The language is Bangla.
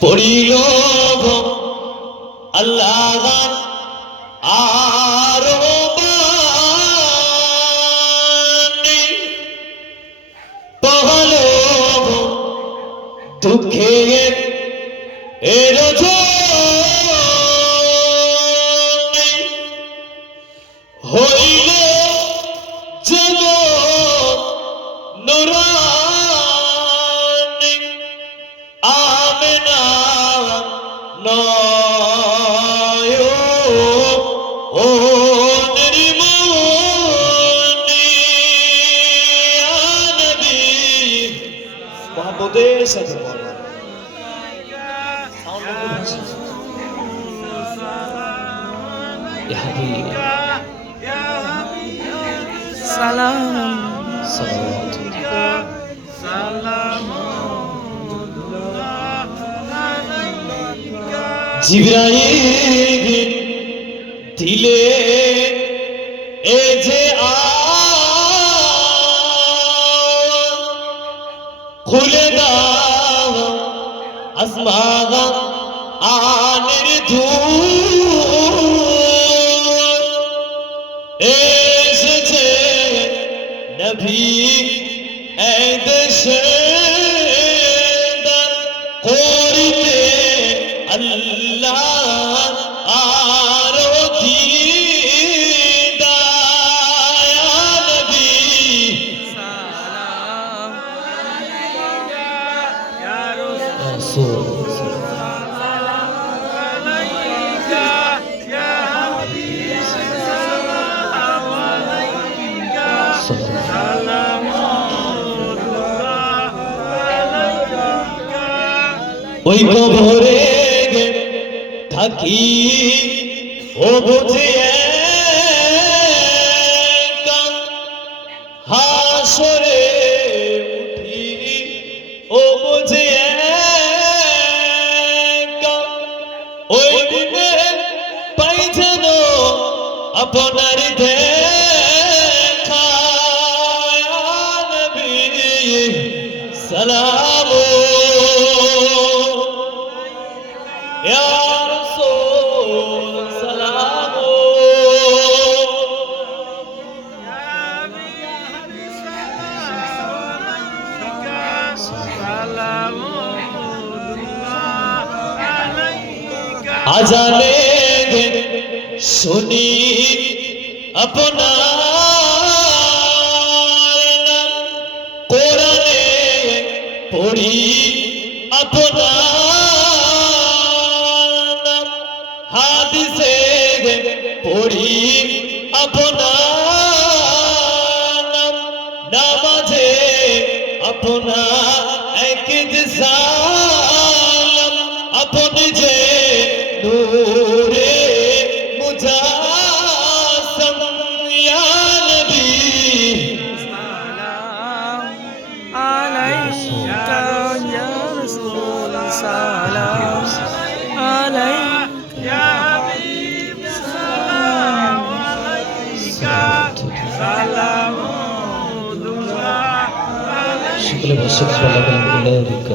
পড়িল আল্লাহ আরও পহলো দুঃখে এর হইল জগ নুরানি ওদের সাথে বলো। সালাম। জিব্রাহিম দিলে এ যে আ খুলে আসমাগা আনের এসেছে এই দেশে করিতে আল্লাহ রাসূল ওই কবরে থাকি ও বুঝে হাসরে উঠি ও বুঝে আপনার দেখা সালাম। আজানে শুনি আপনার কোরআনে পড়ি আপনার হাদিসে পড়ি আপনার নাম নামাজে আপনার এক সালাম, আপনি যে নূরে সালাম আলাইকা সালাম আলাইকা সালাম সকলে বসে সকলে আলাইকা